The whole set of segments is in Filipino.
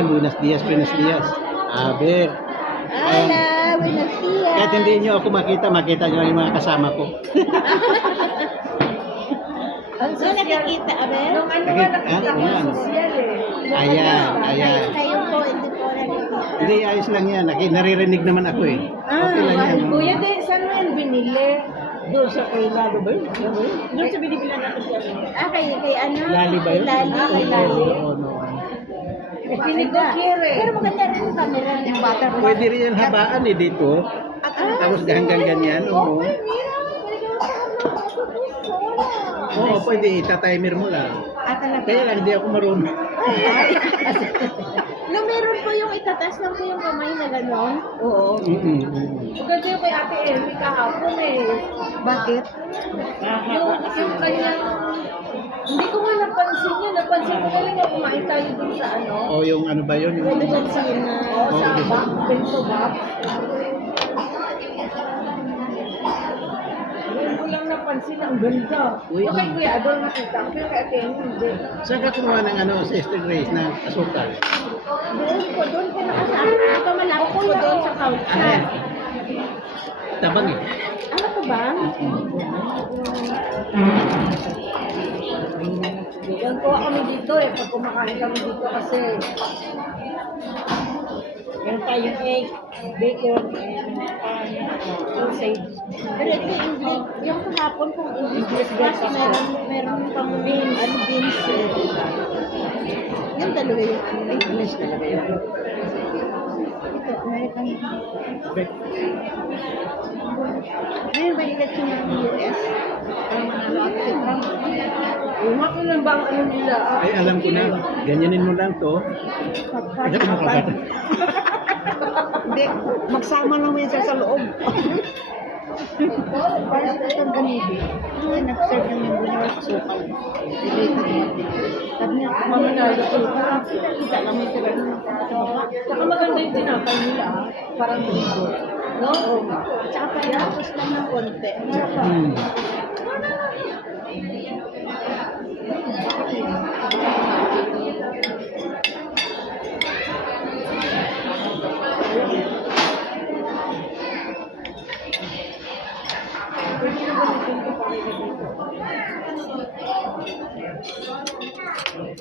yan, buenos dias, buenos dias. Aber, Hola, buenos días. kahit hindi nyo ako makita nyo yung mga kasama ko. Ang nakikita, Abel? Nung ano nga nakita ko Ayan. social eh. Ayan. Kayo po, hindi po nakikita. Hindi, ayos lang yan. Naririnig naman ako eh. Okay lang yan. Kuya, saan mo yan binili? Doon sa kay Lalo ba yun? Doon sa binibilan natin siya. Kay ano? Lali ba yun? Lali. Kay Lali. Oo, no. Pinigokere. Pero maganda rin yung camera ng bata. Pwede rin yan habaan eh dito. Tapos hanggang ganyan. Oo. Oo, pwede. Ita-timer mo lang. Talaga. Kaya lang, hindi ako marunong. No, meron po yung itatas lang po yung kamay na gano'n. Oo. Mm-mm. Maganda yung kay Ate Elmi kahapon eh. Bakit? Yung kanyang... Hindi ko nga napansin yun. Napansin ko na lang yung kumain tayo dun sa ano. O yung ano ba yun? Pwede Yung... sa sina. Oo, sa back. Bento back. Ngayon ko lang napansin ang ganda. Uy, Yung kay Kuya Adol nakita ko. Pero kay Ate Elmi hindi. Saan ka kumuha ng ano, Sister Grace na asukal? Doon po nakasama. Ito malapit po doon sa couch. Ayan. Tabang eh. Ano po ba? Yan kuha kami dito eh. Pag kumakain kami dito kasi meron tayong egg, bacon, and sausage. Pero ito yung kahapon kung English breakfast, meron pang beans. Ano beans? Yung dalawa yung ano. English talaga yun. Ito, American breakfast. Ngayon ba election ng US? Uma ko lang bang ano nila. Ay, alam ko na. Ganyanin mo lang to. Hindi ko makagat. Hindi, magsama lang mo yan sa loob. Para sa itong ganito, nag-serve ng member niya sa sukal. Related natin. Sabi niya, mamanalo ko. Kita lang may tira ng sa baba. Saka maganda yung tinapay nila. Parang ligo. No? Tsaka parehapos lang ng konti. Hmm.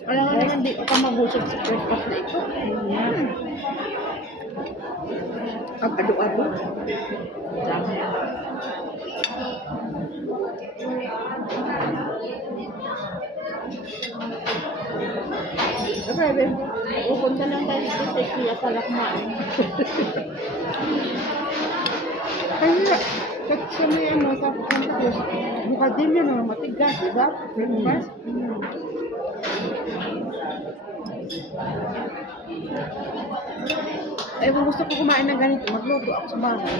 Alam nga naman, di ka magusog sa breakfast na ito. Ang ado-ado. Grabe, pupunta lang tayo sa Kuya Palakman. Kaya, sa may ano, sa campus, mukha din yun, matigas, diba? Breakfast. Eh, kung gusto ko kumain ng ganito, magluto ako sa bahay.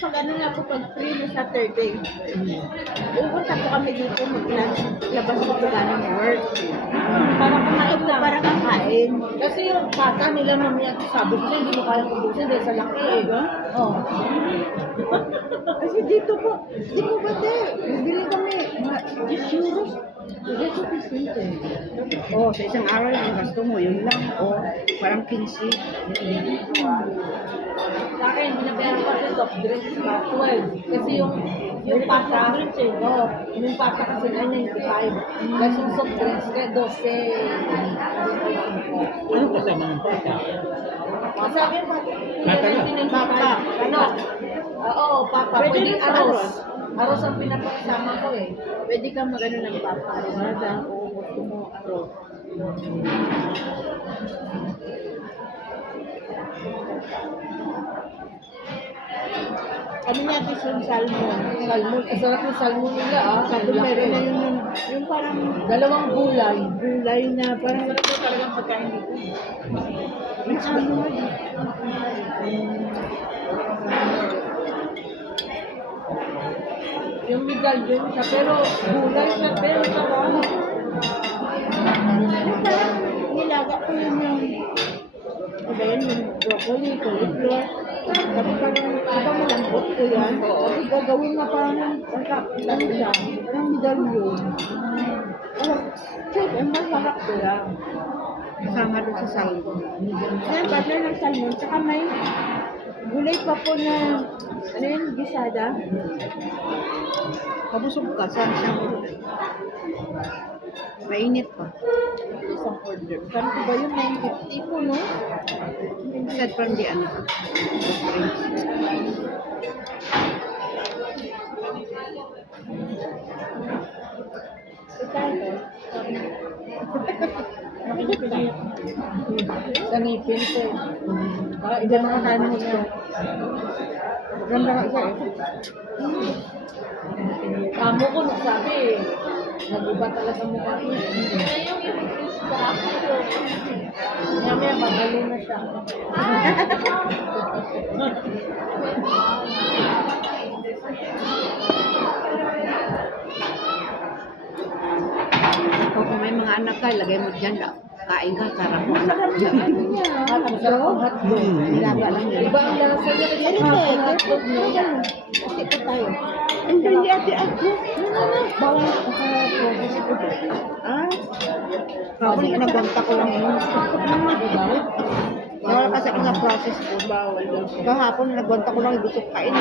Pag ano nga po, pag free na Saturday, pupunta po kami dito, maglabas ko po ng work. Para kumain lang. Para kakain. Kasi yung kaka nila mamaya, sabi ko hindi mo kaya kubusin dahil sa laki eh. Oh. Kasi dito po, di ko ba bili kami, 10 euros. Dito pisinte. Oh, sa isang araw yung gasto mo, yun lang. Oh, parang 15. Sa akin, binabayaran ko sa soft drinks na 12. Kasi yung pata, yung pata kasi na 95. Kasi yung soft drinks na 12. Ano kasama ng pata? Sa akin, Pata lang. Pata. Ano? Oo, papa. Pwede aros. Aros ang pinapakasama ko eh. Pwede kang magano ng papa. Mada, o gusto mo araw. Ano nga gusto yung salmon? Salmon. Ang sarap yung salmon nila ah. Sabi meron na yung parang Dalawang gulay. gulay na parang Sarap yung talagang pagkain dito. may ano Yung medallion siya, pero gulay siya, pero sarap. yung parang nilaga ko yung ano yun, yung broccoli, cauliflower. Tapos parang iba malambot ko yan. Tapos gagawin na parang ano siya, parang medallion. Chef, ang masarap ko yan. Kasama doon sa salmon. Ayan, partner ng salmon. Tsaka may gulay pa po na, ano yun, gisada. Pabusog ka sa isang gulay. Mainit pa. Isang order. Kano ba yun? 950 po, no? Instead from the ano. Sa ngipin ko. Iba mga kanin mo siya. Maganda nga siya eh. Kamo ko nagsabi, nag-iba talaga mukha ko. Mamaya magalo na siya. O kung may mga anak ka, lagay mo dyan. Kain ka, sarap mo. At ang sarap ng hotdog. Nilaga lang yun. Iba ang lasa niya kasi ang hotdog niya. Kasi ko tayo. Hindi ate ako. Bawal ako sa process ko. Ah? Kapag nagwanta ko lang yun. Bawal kasi ako sa process ko. Bawal daw. Kahapon nagwanta ko lang, gusto ko kain.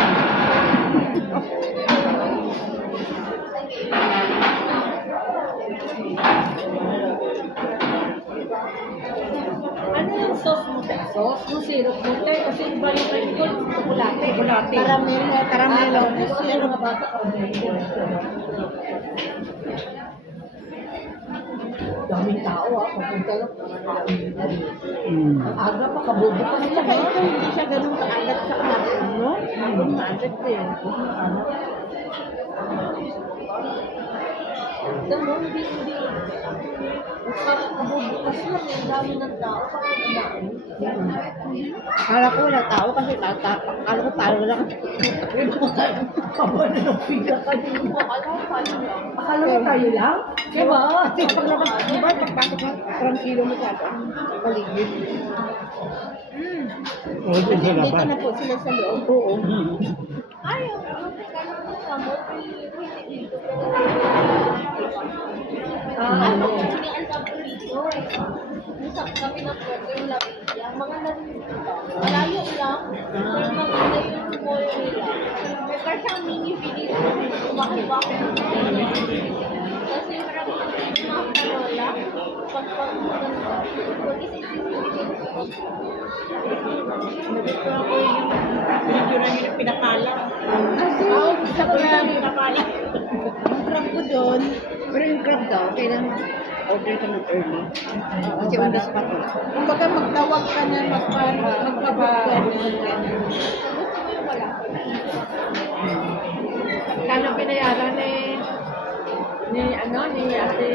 Ano yung sauce mo? Sauce mo, syrup mo. Kasi iba yung chocolate. Chocolate. Caramelo. Caramelo. Kasi yung mga bata ko. Daming tao papunta lang. Ang aga pa, kabobo pa nila. Saka ito, hindi siya ganun kaalat sa kahapon, no? Hapon maalat eh. Alam mo, hindi. Kabobo kasi lang, ang dami ng tao. Akala ko wala tao kasi tatapak. Akala ko talo lang. Kaba na ng pila ka din mo. Akala mo tayo lang? Diba? Kasi paglabas, di ba, pagpasok na 3 kilo mo sa paligid. O, dito sa Dito labas. na po sila sa loob. Oo. Ayaw. Ano? Kami ng pwede yung lapit. Mga malayo lang. Pero maganda yung mall nila. May parang mini video. Kumakiba ako ng kasi marami mga parola. Pagpagmaganda. Nabito ako yung video na yun pinakala. Kasi, Sa kanya pinapala. ang crab ko doon, pero yung crab daw, kailangan order ka ng early. Kasi on the spot wala. Kumbaga magtawag ka na, magpabot ka na. Kano pinayaran ni Ate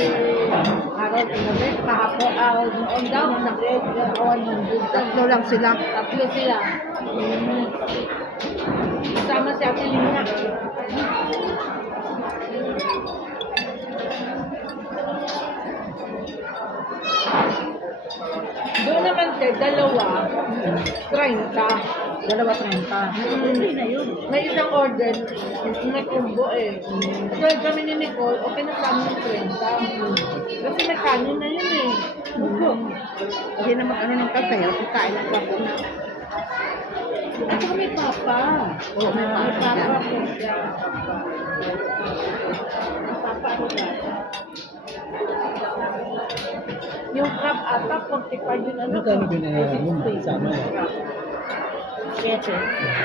Carol Pinolet, kahapon, noon daw, nag-100. Tatlo lang sila. Tatlo sila. Kasama si Ate Lina. Doon naman, dalawa, 30. Dalawa 30. Hindi na yun. May isang order, may combo eh. So, kami ni Nicole, okay na sa amin yung 30. Kasi may kanin na yun eh. Hindi naman ano ng kayo, kain ng crab na. At saka may papa. Oo, may May papa. papa dyan. po siya. Papa ko dyan. Yung crab ata, 45 yun ano. Magkano binayaran mo? Sama na. Kete.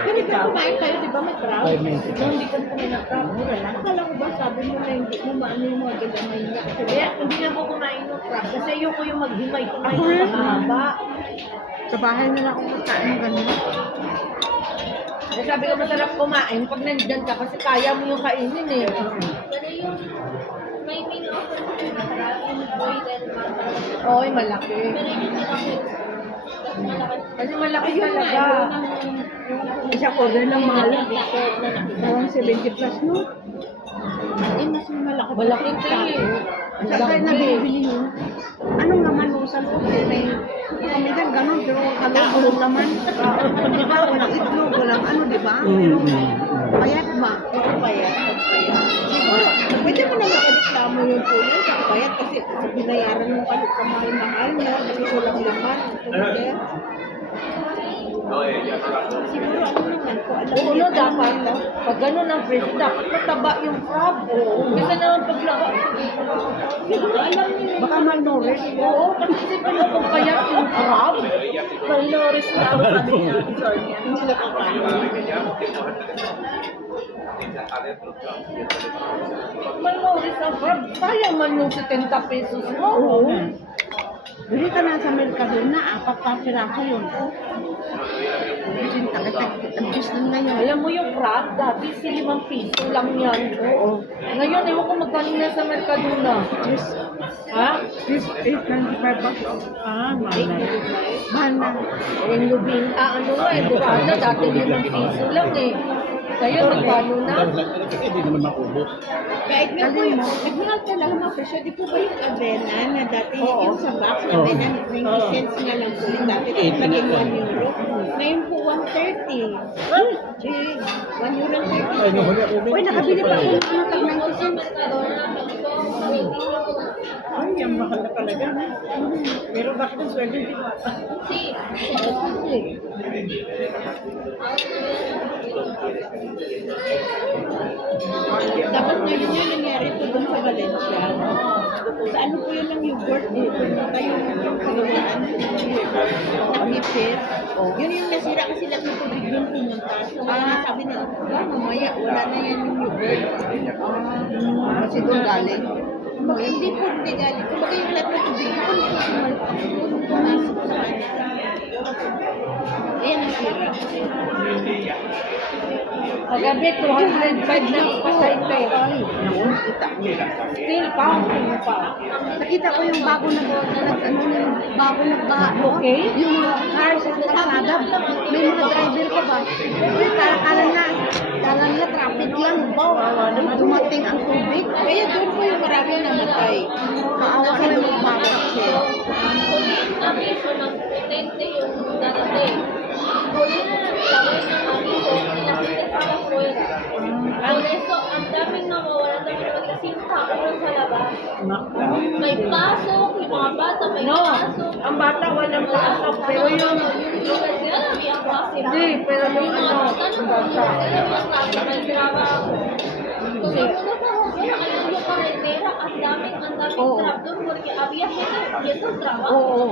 Pero ikaw kumain kayo, di ba may crab? 5.90. No, hindi ka kumain ng crab. Mura lang. Akala ko ba sabi mo na hindi mo maano yung mga gagamay niya. Kaya hindi na ako kumain ng crab. Kasi ayoko yung maghimay. Kumain ng mahaba. Sa bahay na lang ako magkain ng ganun. Eh, sabi ko masarap kumain pag nandyan ka kasi kaya mo yung kainin eh. Pero yung may offer ko yung masarap, yung boiled and masarap. Oo, malaki. Pero yung malaki, mas malaki. Kasi malaki talaga. Isang order ng mahal. Parang 70 plus, no? Eh, mas malaki. Malaki ito eh. Saan tayo nabibili yun? Anong laman mo sa loob? May kamigan ganun, pero kaloob walang laman. Di ba? Walang itlog, walang ano, di ba? Mm, mm, mm. Payat ma. Oo, payat. Pagpayat. Siguro, pwede mo na makareklamo yung kuya sa payat kasi binayaran mo ka sa mahal-mahal, no? Kasi kulang naman. Siguro ano naman ko, alam Oo, no, dapat. Pag gano'n ang fresh, dapat mataba yung crab. Kasi naman paglaba. siguro alam niyo Baka malnourished. Oo, kasi isipin mo kung payat yung crab. Malnourished na ako sabi niya. hindi sila kakain. Malnourished ang crab. Sayang man yung 70 pesos mo. Oo. Bili ka na sa Mercadona, 4 pa piraso yun. Kasi takit-takit lang ngayon. Alam mo yung crab, dati 5 piso lang yan. Oo. Ngayon, ewan ko magkano na sa Mercadona. Ha? This 895 bucks. Ah, mahal na. Mahal na. Yung lubing, ano nga, Dorada, dati 5 piso lang eh. Ngayon, magkano na? Kasi hindi naman maubos. Kahit nga po yung, nagmahal talaga mga presyo, di po ba yung avena na dati yung sa box, avena, 90 cents nga lang po yung dati, tapos naging 1 euro. Ngayon po 130. Eh, 1 euro and 30. Ay, nahuli ako. Uy, nakabili pa ako ng mga tag 90 cents. Ay, yung mahal na talaga. Pero bakit ang sweldo di ba? Dapat ngayon yung nangyari po doon sa Valencia. Sa ano po yun ang yogurt eh. Pumunta yung kalawaan. Nakipis. Yun yung nasira kasi lahat ng tubig doon pumunta. So, sabi nila, mamaya wala na yan yung yogurt. Kasi doon galing. Hindi po, hindi galing. Kumbaga yung lahat ng tubig doon pumasok sa kanya. Ayan ang sira. Kagabi, 205 na pasay pa eh. Naku, kita mo. Still, counting pa. Nakita ko yung bago bago nagbaha doon. Okay. Yung mga cars at kalsada. May mga driver ko ba? Kala na traffic lang. Dumating ang tubig. Kaya doon po yung maraming namatay. Kaawa na yung magbabak siya. Abiso ng potente yung darating. Huli na nagtawin ng abiso, nakita pa sa fuera. Ang resto, ang daming nawawala, ang daming nawawala kasi tao sa labas. May pasok, yung mga bata may pasok. Ang bata walang pasok, pero yung Hindi, pero yung ano, ang bata. May trabaho. Kasi yung karretera, ang daming trap doon. Porque había gente yendo al trabajo. Oo.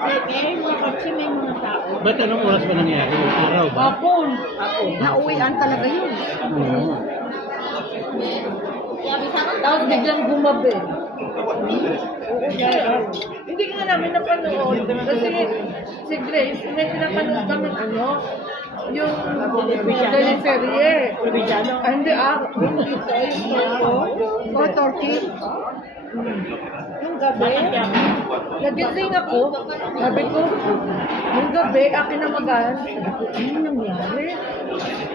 may mga kotse, may mga tao. Ba't anong oras ba nangyari? Yung araw ba? Hapon. Nauwian talaga yun. Oo. Tapos biglang gumabi. Hindi nga namin napanood. Kasi si Grace, may pinapanood kami yung teleserye. Ah, hindi O, Turkey. Yung gabi, nagising ako. Sabi ko, yung gabi, akin na magaan. Sabi ko, ano nangyari?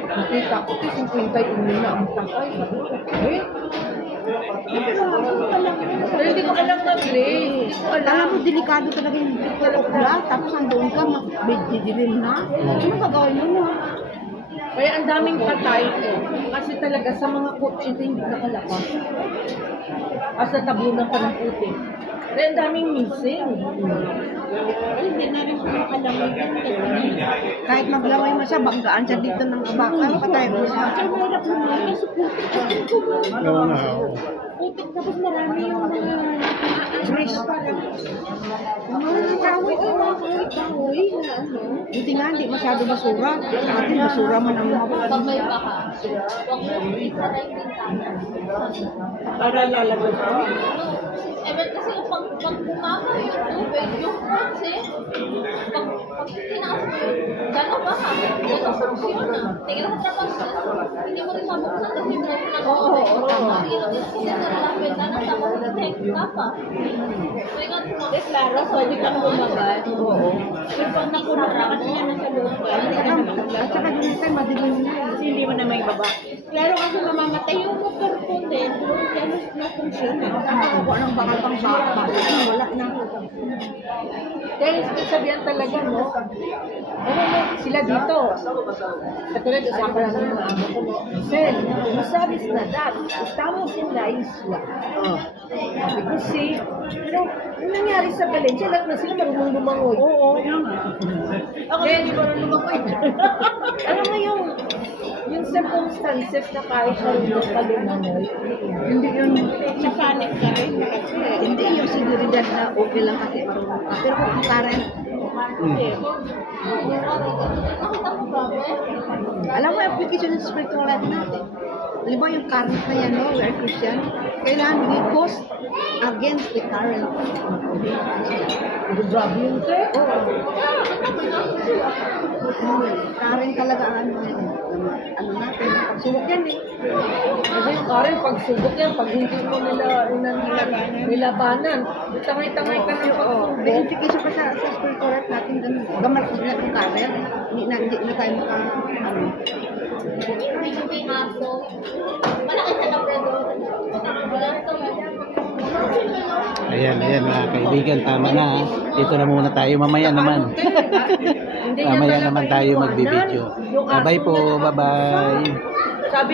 Nakita ko, 51 na ang takay. Sabi ko, eh? Pero hindi ko alam na Grace. Hindi ko Alam alam. mo, delikado talaga yung pala. Tapos andun ka, magdidilim na. Ano gagawin mo mo? Kaya ang daming patay ko. Kasi talaga sa mga kotse hindi nakalabas. Sa tabunan pa ng puti. Kaya ang daming missing. Hindi na rin siya makalamig. Kahit maglamay mo siya, banggaan siya dito ng bakal. Patay mo siya. Ang mahirap naman kasi putik. Oo nga. oo. Putik tapos marami yung mga grease parang mga kahoy na ano. Buti nga, hindi masyado basura. Sa atin, basura man ang mga Pag may baka, huwag mo isa na yung bintana. Para lalabas ko. Kasi pag bumaba yung tubig, yung kotse, pag tinaas mo yun, gano'n ba ha? Hindi ka funksyon na. Tingnan sa trabaho, hindi mo rin mabuksan kasi mo na tubig. Ang hirap din kasi sa lang bintana, tapos protect ka pa. So, ikaw tumagay, Klaro, pwede kang bumabad. Oo. Pero pag nakulong na kasi yan sa loob ka, hindi ka na At saka doon tayo, madilim na. kasi hindi mo na may baba. Pero kasi mamamatay yung motor ko din, ano na function eh. Nakakawa ng bakal pang baka. Wala na. Dahil sabihan talaga, no? Ano mo, sila dito. Katulad, usapan lang ng mga amo ko, no? Sen, sabes na that, estamos in la isla. Oh. Sabi ko, see, pero, yung nangyari sa Valencia, lahat na sila marunong lumangoy. Oo. Ako hindi marunong lumangoy. Alam mo yung circumstances na kahit marunong ka lumangoy, Hindi yun. sa panic ka rin kasi. Hindi yung seguridad na okay lang kasi marunong ka. Pero kung karen, Nakita mo ba, alam mo yung application ng spiritual life natin. Halimbawa yung current na yan, no? We are Christian. Kailangan we post against the current. Grabe yun, te. Current talaga ang ano natin. Pagsubok yan eh. Kasi yung Karen, pag subok yan, pag hindi mo nilabanan, tangay-tangay ka ng pagsubok. May implication pa sa spiritual life natin. Gamal ko sila yung current. Hindi na tayo maka, ano. may aso. Malaki ka na bredo. Ayan, mga kaibigan, tama na ha. Dito na muna tayo, mamaya naman. Hindi niya Mamaya talaga naman tayo iiwanan. magbibideo. Yung aso Bye po, niya bye-bye. Sabi